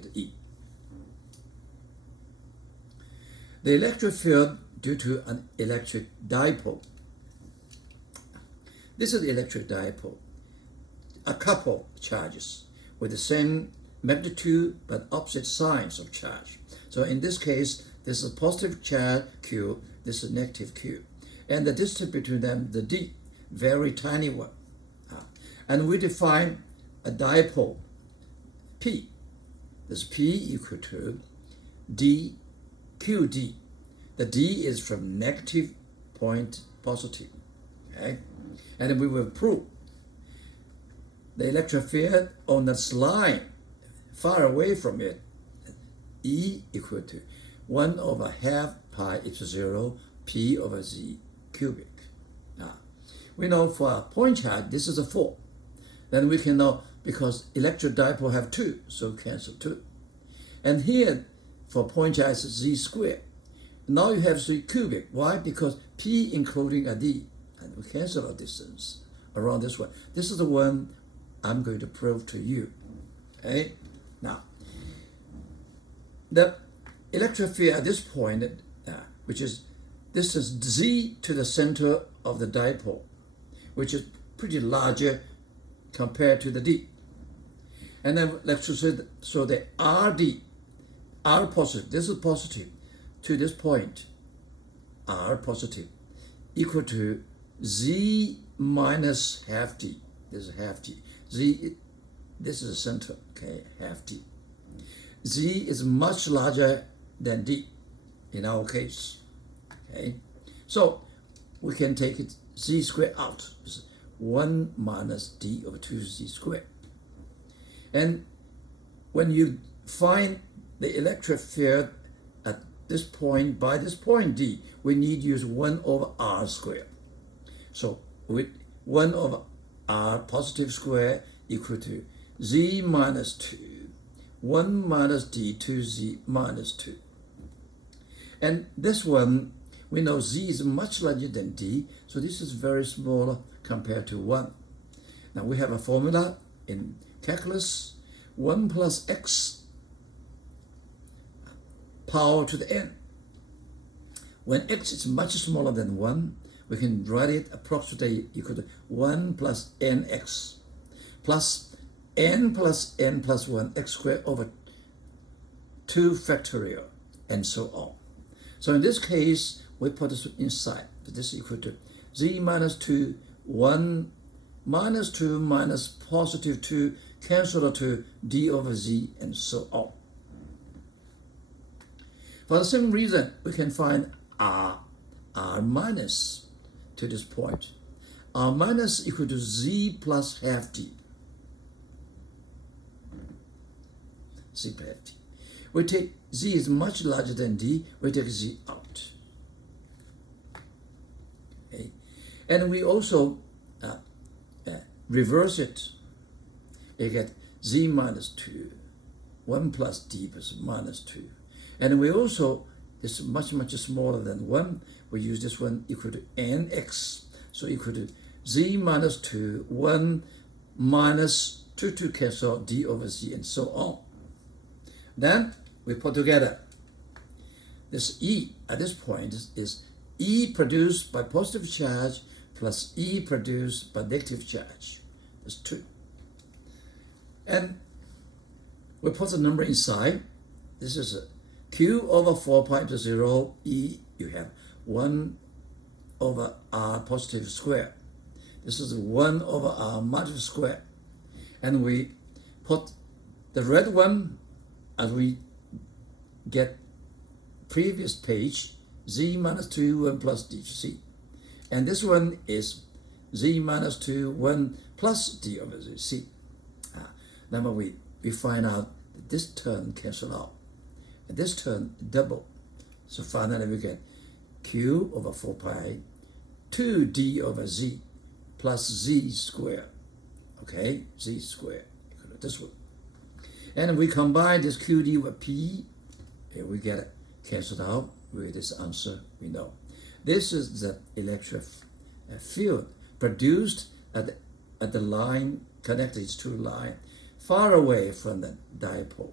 get E. The electric field due to an electric dipole. This is the electric dipole. A couple charges with the same magnitude but opposite signs of charge. So in this case, this is positive charge Q, this is negative Q. And the distance between them, the D, very tiny one. And we define a dipole, P. This P equal to D, QD. The D is from negative point positive. Okay? And we will prove the electric field on this line far away from it, E equal to 1 over half pi epsilon 0 P over Z cubic. Now, we know for a point charge, this is a 4. Then we can know, because electric dipole have 2, so cancel 2. And here, for point charge, is Z squared. Now you have Z cubic. Why? Because P including a D. And we cancel a distance around this one. This is the one I'm going to prove to you. Okay? Now, the electric field at this point, which is distance Z to the center of the dipole, which is pretty larger compared to the D. And then let's say, so the RD, R positive, this is positive, to this point, R positive, equal to Z minus half D. This is half D. Z, this is the center, okay, half D. Z is much larger than D in our case, okay? So we can take it Z squared out. It's 1 minus D over 2Z squared. And when you find the electric field at this point, by this point D, we need to use 1 over R squared. So with 1 over R positive square equal to Z minus 2, 1 minus D 2Z minus 2. And this one, we know Z is much larger than D, so this is very small compared to 1. Now we have a formula in calculus, 1 plus x power to the n. When x is much smaller than 1, we can write it approximately equal to 1 plus nx plus n plus 1 x squared over 2 factorial, and so on. So in this case, we put this inside. This is equal to Z minus 2, 1 minus 2 minus positive 2, cancel to D over Z, and so on. For the same reason, we can find R minus to this point. R minus equal to Z plus half D. Z plus half D. We take Z is much larger than D, we take Z out. Okay. And we also reverse it. You get Z minus 2, 1 plus D plus minus 2. And we also, this is much smaller than 1, we use this one equal to nx. So equal to Z minus 2, 1 minus 2 cancel D over Z, and so on. Then we put together this E at this point is E produced by positive charge plus E produced by negative charge. That's 2. And we put the number inside. This is a Q over 4 pi to 0 E. You have 1 over R positive square. This is 1 over R minus square. And we put the red one as we get previous page, Z minus 2, 1 plus D, C. And this one is Z minus 2, 1 plus D over Z, C. Then we find out that this term cancel out. And this term double. So finally we get Q over 4 pi, 2D over Z plus Z squared. Okay, Z squared, this one. And we combine this QD with P, and we get it canceled out with this answer we know. This is the electric field produced at the line, connected to line, far away from the dipole.